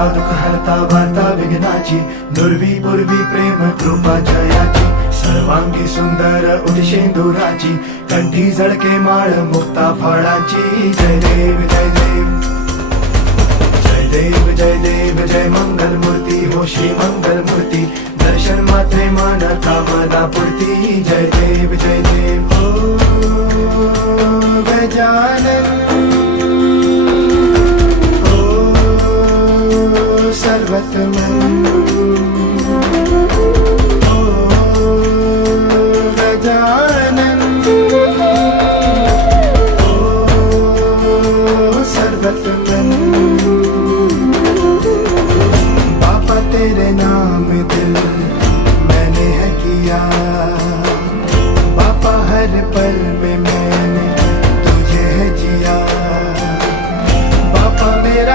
हरता दुःख हरता वार्ता विघ्नाची, दुर्वी पूर्वी प्रेम कृपा जयाची, सर्वांगी सुंदर उदिशेंदुराची, कंठी झळके माळ मुक्ता फळाची. जय देव जय देव जय देव जय देव जय मंगल मूर्ती हो श्री मंगल मूर्ती, दर्शन मात्रे मन कामना पूर्ती. जय देव जय देव हो गजानन हो सर्वतमन.